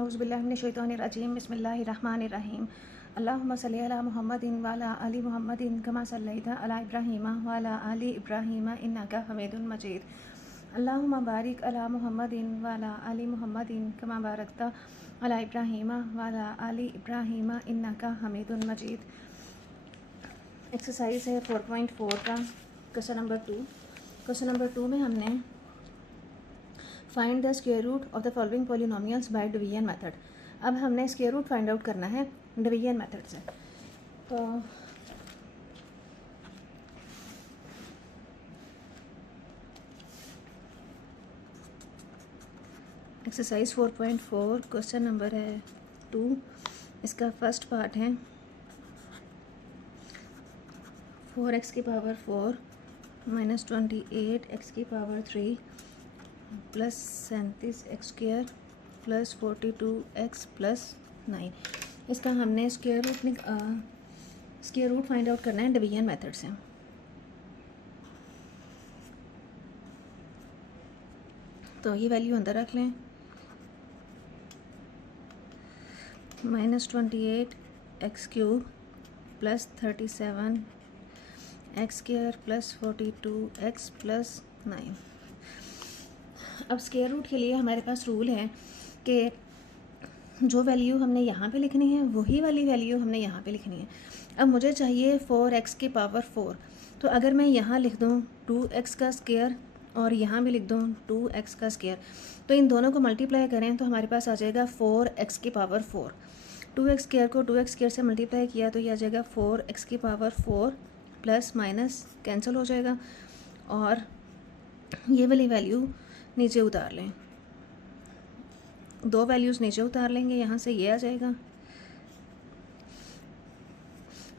औज़ुबिल्लाहि मिनश्शैतानिर्रजीम बिस्मिल्लाहिर्रहमानिर्रहीम अल्लाहुम्मा सल्लि अला मुहम्मदिन व अला आलि मुहम्मदिन कमा सल्लैता अला इब्राहीम व अला आलि इब्राहीम इन्नका हमीदुन मजीद अल्लाहुम्मा बारिक अला मुहम्मदिन व अला आलि मुहम्मदिन कमा बारकता अला इब्राहीम व अला आलि इब्राहीम इन्नका हमीदुन मजीद। एक्सरसाइज है 4.4 का क्वेश्चन नंबर 2। क्वेश्चन नंबर 2 में हमने find the square root of the following polynomials by division method. अब हमने स्क्वायर रूट फाइंड आउट करना है डिवीजन मेथड से। तो एक्सरसाइज 4.4 क्वेश्चन नंबर है 2। इसका फर्स्ट पार्ट है 4x की पावर 4 माइनस 28x की power 3 plus 37x² plus 42x plus 9। इसका हमने स्क्वायर रूट फाइंड आउट करना है डिवीजन मेथड से। तो ये वैल्यू अंदर रख लें, -28x³ plus 37x² plus 42x plus 9। अब स्क्वायर रूट के लिए हमारे पास रूल है कि जो वैल्यू हमने यहाँ पे लिखनी है वही वाली वैल्यू हमने यहाँ पे लिखनी है। अब मुझे चाहिए 4x की पावर 4। तो अगर मैं यहाँ लिख दूँ 2x का स्क्वायर और यहाँ भी लिख दूँ 2x का स्क्वायर, तो इन दोनों को मल्टीप्लाई करें तो हमारे पास आ जाएगा 4x की पावर 4। 2x स्क्वायर को 2x स्क्वायर से मल्टीप्लाई किया तो ये आ जाएगा 4x की पावर 4 प्लस माइनस कैंसिल हो जाएगा और ये वाली वैल्यू नीचे उतार लें। दो वैल्यूज़ नीचे उतार लेंगे, यहाँ से ये आ जाएगा।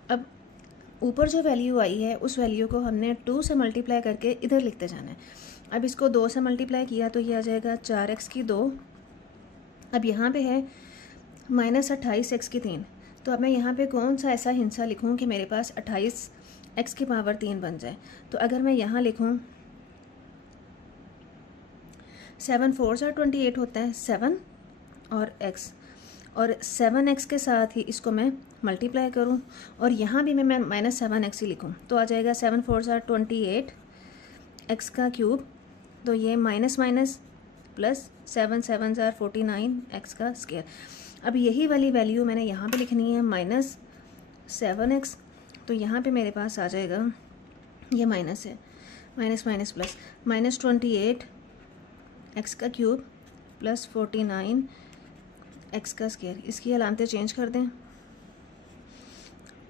अब ऊपर जो वैल्यू आई है उस वैल्यू को हमने 2 से मल्टीप्लाई करके इधर लिखते जाना है। अब इसको 2 से मल्टीप्लाई किया तो ये आ जाएगा 4x की 2। अब यहाँ पे है -28x की 3। तो अब मैं यहाँ पे कौन सा ऐसा हिस्सा लिखूँ कि मेरे पास 28x की पावर 3 बन जाए। तो अगर मैं यहाँ लिखूँ 7 4 = 28 होता है 7 और x, और 7x के साथ ही इसको मैं मल्टीप्लाई करूं और यहाँ भी मैं -7x ही लिखूं तो आ जाएगा 7 4 = 28 x का क्यूब। तो ये माइनस माइनस प्लस 7 7 = 49 x का स्क्वायर। अब यही वाली वैल्यू मैंने यहाँ पे लिखनी है -7x। तो यहाँ पे मेरे पास आ जाएगा, ये माइनस है, माइनस माइनस प्लस -28 x का क्यूब प्लस 49 x का स्क्वायर। इसकी अलामतें चेंज कर दें,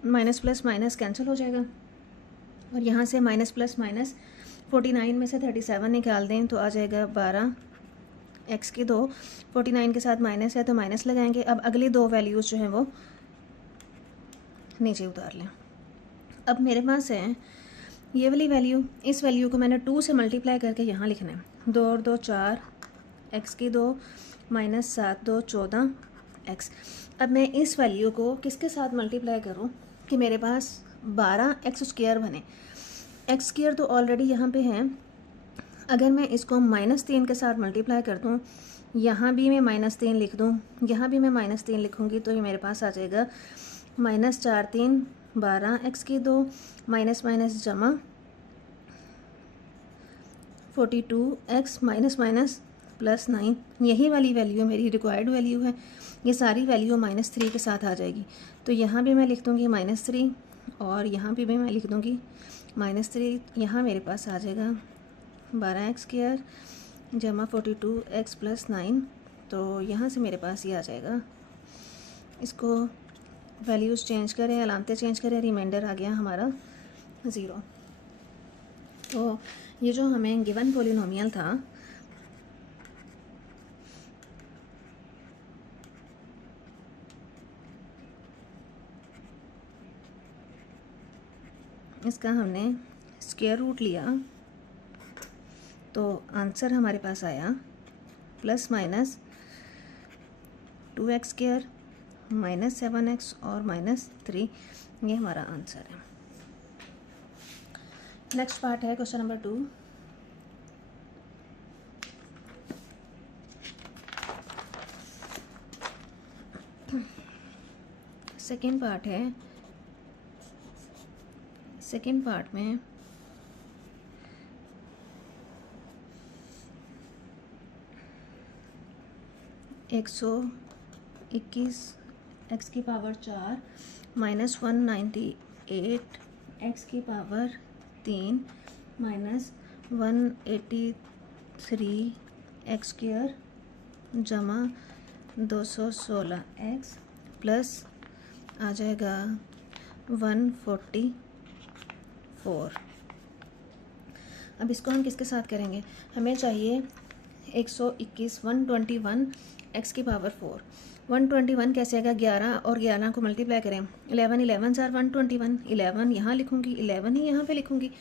माइनस प्लस माइनस कैंसिल हो जाएगा और यहाँ से माइनस प्लस माइनस 49 में से 37 निकाल दें तो आ जाएगा 12 x की 2। 49 के साथ माइनस है तो माइनस लगाएंगे। अब अगली दो वैल्यूज़ जो हैं वो नीचे उतार लें। अब मेरे पास है ये वाली वैल्यू, इस वैल्यू को मैंने 2 से मल्टीप्लाई करके यहाँ लिखना है। 2 और 2 4 x की 2 माइनस 7 2 14 x। अब मैं इस वैल्यू को किसके साथ मल्टीप्लाई करूँ कि मेरे पास 12x² बने। x स्क्वायर तो ऑलरेडी यहाँ पे है, अगर मैं इसको -3 के साथ मल्टीप्लाई कर दूँ, यहाँ भी मैं -3 लिख दूँ, यहाँ भी मैं -3 लिखूँगी तो ये मेरे पास आ जाएगा -4 3 12x की 2 माइनस माइनस जमा 42x माइनस माइनस प्लस 9। यही वाली वैल्यू मेरी रिक्वायर्ड वैल्यू है। ये सारी वैल्यू -3 के साथ आ जाएगी। तो यहाँ भी मैं लिख दूँगी -3 और यहाँ भी मैं लिख दूँगी -3। यहाँ मेरे पास आ जाएगा 12x² जमा 42x प्लस 9। तो यहाँ से मेरे पास ये आ जाएगा। इसको वैल्यूज़ चेंज करें, अलामतें चेंज करें, रिमाइंडर आ गया हमारा 0। तो ये जो हमें गिवन पॉलिनोमियल था इसका हमने स्क्वायर रूट लिया तो आंसर हमारे पास आया प्लस माइनस 2x² -7x और -3। ये हमारा आंसर है। नेक्स्ट पार्ट है क्वेश्चन नंबर 2। सेकेंड पार्ट है, सेकेंड पार्ट में (121) एक्स की पावर 4 माइनस 198 एक्स की पावर 3 माइनस 183 एक्स स्क्वायर जमा 216 एक्स प्लस आ जाएगा 144। अब इसको हम किसके साथ करेंगे? हमें चाहिए 121 एक्स की पावर 4। 121 कैसे आएगा? 11 और 11 को मल्टीप्लाई करें, 11 11 जार 121, 11 यहाँ लिखूँगी, 11 ही यहाँ पे लिखूँगी।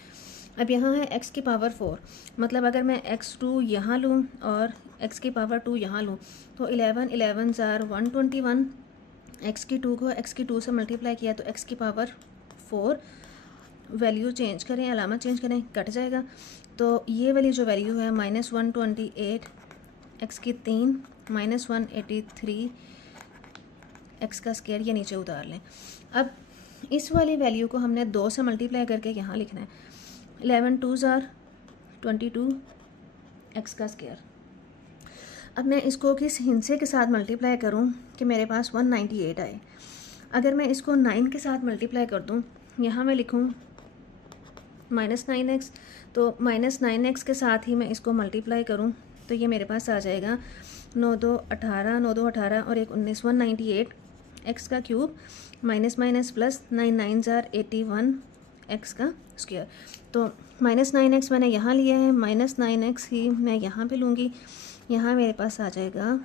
अब यहाँ है x की पावर 4, मतलब अगर मैं x2 यहाँ लूँ और x की पावर 2 यहाँ लूँ तो 11 11 जार 121, x की 2 को x की 2 से मल्टीप्लाई किया तो x की पावर 4, वैल्यू चेंज करें, अलामत चेंज करें, कट जाएगा। तो ये वाली जो वैल्यू है माइनस 128 एक्स की 3 माइनस 183 एक्स का स्क्वायर, ये नीचे उतार लें। अब इस वाली वैल्यू को हमने 2 से मल्टीप्लाई करके यहाँ लिखना है, 11 2 जार 22 एक्स का स्क्वायर। अब मैं इसको किस हिंसे के साथ मल्टीप्लाई करूँ कि मेरे पास 198 आए? अगर मैं इसको 9 के साथ मल्टीप्लाई कर दूँ, यहाँ मैं लिखूँ -9x, तो -9x के साथ ही मैं इसको मल्टीप्लाई करूँ तो ये मेरे पास आ जाएगा 9 2 18, 9 2 18 और 1 19, 198 एक्स का cube minus minus plus 9 9 jar 81 x का स्क्वायर। तो -9x मैंने यहाँ लिया है, -9x ही मैं यहाँ पे लूँगी, यहाँ मेरे पास आ जाएगा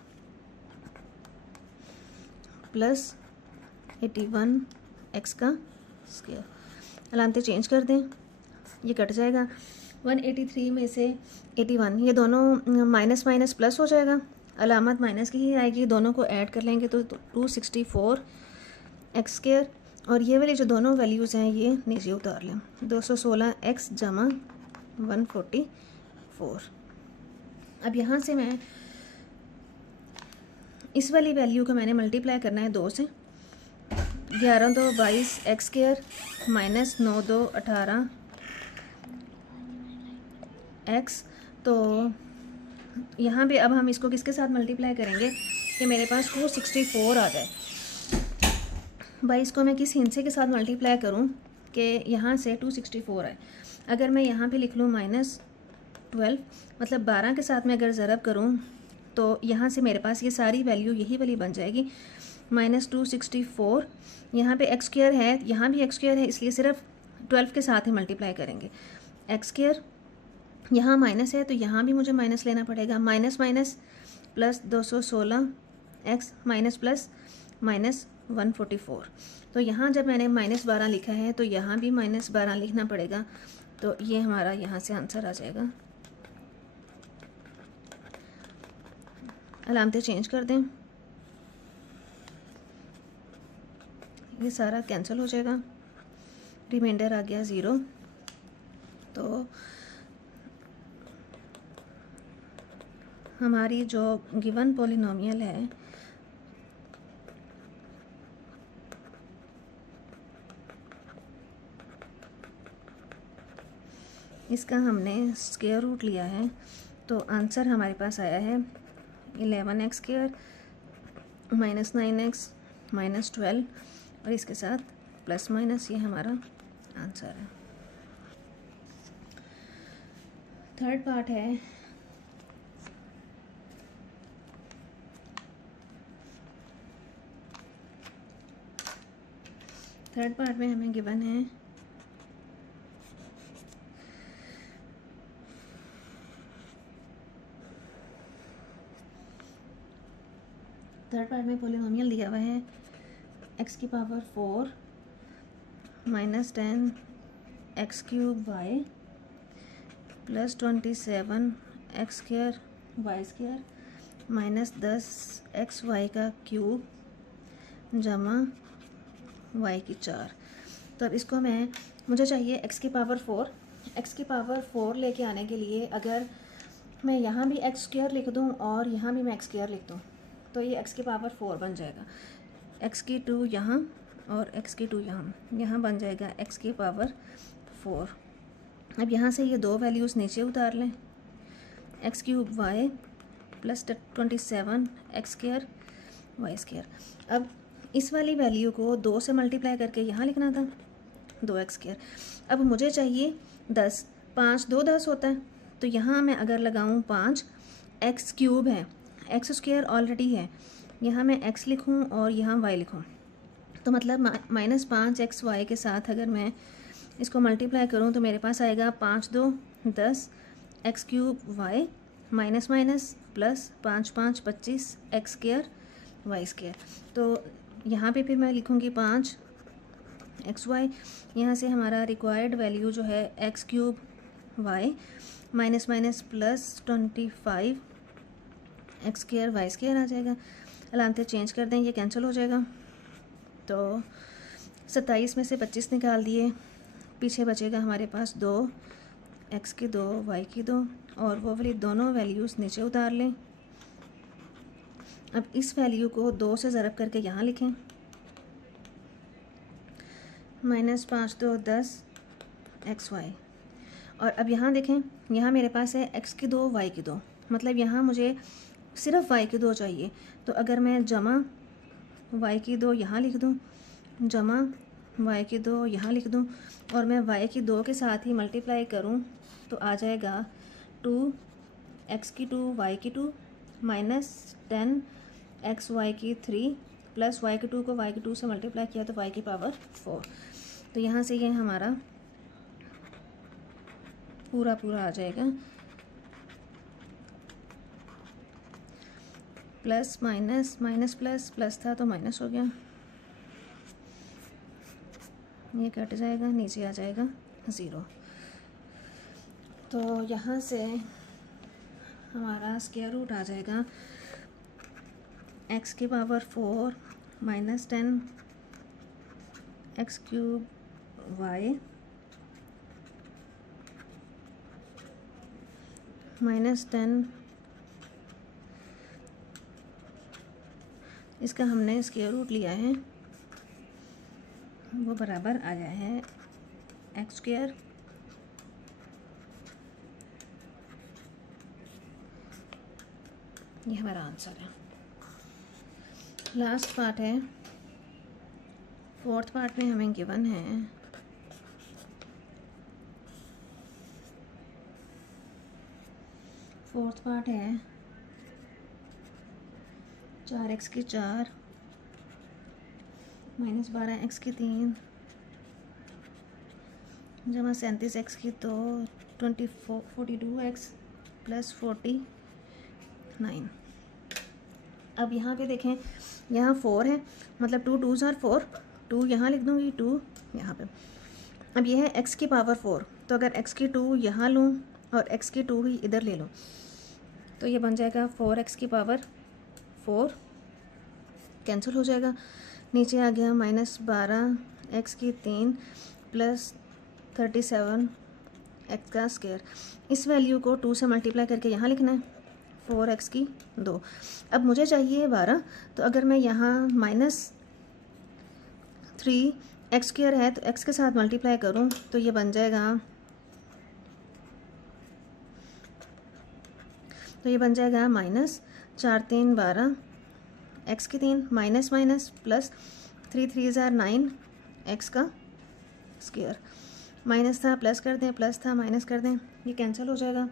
प्लस 81 एक्स का स्क्वायर। अलामतें चेंज कर दें, ये कट जाएगा। 183 में से 81, ये दोनों माइनस माइनस प्लस हो जाएगा, अलामत माइनस की ही आएगी, दोनों को ऐड कर लेंगे तो 264 एक्स स्क्वायर, और ये वाली जो दोनों वैल्यूज़ हैं ये नीचे उतार लें, 216 एक्स जमा 144। अब यहाँ से मैं इस वाली वैल्यू को मैंने मल्टीप्लाई करना है 2 से, 11 2 22 एक्स स्क्वायर माइनस 9 2 18 एक्स। तो यहाँ पे अब हम इसको किसके साथ मल्टीप्लाई करेंगे कि मेरे पास 264 आ जाए। 22 को मैं किस हिंसे के साथ मल्टीप्लाई करूँ कि यहाँ से 264 आए? अगर मैं यहाँ पे लिख लूँ -12, मतलब 12 के साथ मैं अगर ज़रब करूँ तो यहाँ से मेरे पास ये सारी वैल्यू यही वाली बन जाएगी, -264। यहाँ पे एक्स स्क्वायर है, यहाँ भी एक्स स्क्वायर है, इसलिए सिर्फ 12 के साथ ही मल्टीप्लाई करेंगे। एक्स स्क्वायर यहाँ माइनस है तो यहाँ भी मुझे माइनस लेना पड़ेगा, minus minus plus 216 x minus plus minus 144। तो यहाँ जब मैंने -12 लिखा है तो यहाँ भी -12 लिखना पड़ेगा, तो ये हमारा यहाँ से आंसर आ जाएगा। अलामतें चेंज कर दें, ये सारा कैंसिल हो जाएगा, रिमाइंडर आ गया 0। तो हमारी जो गिवन पॉलिनोमियल है इसका हमने स्क्वायर रूट लिया है, तो आंसर हमारे पास आया है 11x square minus 9x minus 12 और इसके साथ प्लस माइनस, ये हमारा आंसर है। थर्ड पार्ट है थर्ड पार्ट में हमें गिवन है थर्ड पार्ट में पॉलिनोमियल दिया हुआ है x की power 4 minus 10 x cube y plus 27 x square Y square minus 10 x y का क्यूब जमा y की 4। तो अब इसको मुझे चाहिए x की पावर 4। x की पावर 4 लेके आने के लिए अगर मैं यहाँ भी एक्स स्क्वायर लिख दूँ और यहाँ भी मैं एक्स स्क्वायर लिख दूँ तो ये x की पावर 4 बन जाएगा। एक्स की 2 यहाँ और एक्स की 2 यहाँ बन जाएगा एक्स की पावर 4। अब यहाँ से ये दो वैल्यूज़ नीचे उतार लें, x cube y plus 27 x square Y square. अब इस वाली वैल्यू को 2 से मल्टीप्लाई करके यहाँ लिखना था, 2x स्क्वायर। अब मुझे चाहिए 10, 5 2 10 होता है, तो यहाँ मैं अगर लगाऊँ 5, एक्स क्यूब है, एक्स स्क्वायर ऑलरेडी है, यहाँ मैं x लिखूँ और यहाँ y लिखूँ, तो मतलब -5xy के साथ अगर मैं इसको मल्टीप्लाई करूँ तो मेरे पास आएगा 5 2 10 x cube Y minus minus plus 5 5 25 x square Y square. तो यहाँ पे फिर मैं लिखूँगी 5 एक्स वाई, यहाँ से हमारा रिक्वायर्ड वैल्यू जो है X cube Y minus minus plus 25 x square Y square आ जाएगा। अलामतें चेंज कर दें, ये कैंसिल हो जाएगा। तो 27 में से 25 निकाल दिए, पीछे बचेगा हमारे पास 2 एक्स की 2 वाई की 2, और वो वाली दोनों वैल्यूज़ नीचे उतार लें। अब इस वैल्यू को 2 से ज़रब करके यहाँ लिखें, -5 2 10 एक्स वाई। और अब यहाँ देखें, यहाँ मेरे पास है एक्स की 2 वाई की 2, मतलब यहाँ मुझे सिर्फ वाई की 2 चाहिए। तो अगर मैं जमा वाई की 2 यहाँ लिख दूँ, जमा वाई की 2 यहाँ लिख दूँ, और मैं वाई की 2 के साथ ही मल्टीप्लाई करूँ तो आ जाएगा 2 एक्स की 2 वाई की 2 माइनस 10 एक्स वाई की 3 प्लस वाई की 2 को वाई की 2 से मल्टीप्लाई किया तो वाई की पावर 4। तो यहाँ से ये हमारा पूरा आ जाएगा, plus minus minus plus plus था तो माइनस हो गया, ये कट जाएगा, नीचे आ जाएगा 0। तो यहाँ से हमारा स्क्वायर रूट आ जाएगा एक्स की power 4 minus 10 x cube Y minus 10, इसका हमने स्क्वायर रूट लिया है, वो बराबर आया है एक्स स्क्वायर ये हमारा आंसर है। लास्ट पार्ट है, फोर्थ पार्ट में हमें गिवन है फोर्थ पार्ट है 4x की 4 माइनस 12x की 3 जमा 37x की 2 42x प्लस 49। अब यहाँ पे देखें, यहाँ 4 है, मतलब 2 2s are 4, 2 यहाँ लिख दूँगी, 2 यहाँ पे। अब ये है x की पावर 4, तो अगर x की 2 यहाँ लूँ और x की 2 ही इधर ले लो तो ये बन जाएगा 4x की पावर 4, कैंसिल हो जाएगा, नीचे आ गया -12x की 3 प्लस 37 एक्स का स्क्वायर। इस वैल्यू को 2 से मल्टीप्लाई करके यहाँ लिखना है, 4x की 2। अब मुझे चाहिए 12, तो अगर मैं यहाँ -3 एक्स स्क्वायर है तो x के साथ मल्टीप्लाई करूँ तो ये बन जाएगा, -4 3 12 एक्स की 3 minus minus plus 3 3s are 9 x का स्क्वायर। माइनस था प्लस कर दें, प्लस था माइनस कर दें, ये कैंसिल हो जाएगा।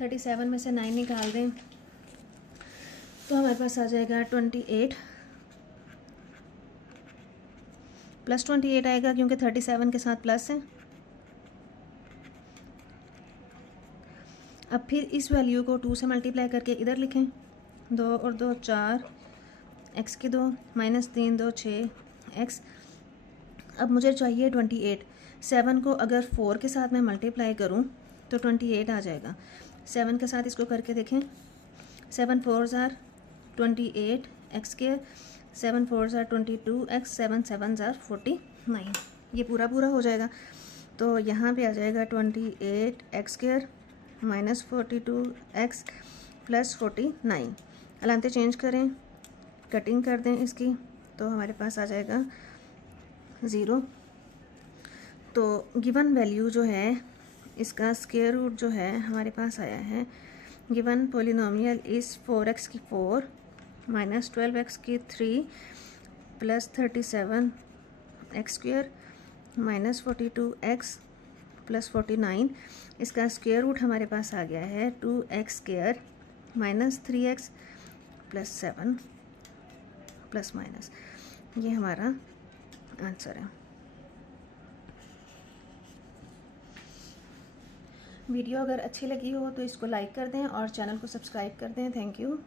37 में से 9 निकाल दें तो हमारे पास आ जाएगा 28 प्लस 28 आएगा, क्योंकि 37 के साथ प्लस है। अब फिर इस वैल्यू को 2 से मल्टीप्लाई करके इधर लिखें, 2 और 2 4 एक्स की 2 माइनस 3 2 6 एक्स। अब मुझे चाहिए 28, 7 को अगर 4 के साथ मैं मल्टीप्लाई करूं तो 28 आ जाएगा। 7 के साथ इसको करके देखें, 7 4s are 28 X square, 7 4s are 22 x, 7 7s are 49, ये पूरा हो जाएगा। तो यहाँ पे आ जाएगा 28 X square minus 42 X plus 49। अलामतें चेंज करें, कटिंग कर दें इसकी, तो हमारे पास आ जाएगा 0। तो गिवन वैल्यू जो है इसका स्क्वायर रूट जो है हमारे पास आया है, गिवन पोलिनोमियल इज़ 4x की 4 माइनस 12x की 3 plus 37x² minus 42x plus 49। इसका स्क्वायर रूट हमारे पास आ गया है 2x² minus 3x plus 7 plus minus. ये हमारा आंसर है। वीडियो अगर अच्छी लगी हो तो इसको लाइक कर दें और चैनल को सब्सक्राइब कर दें। Thank you.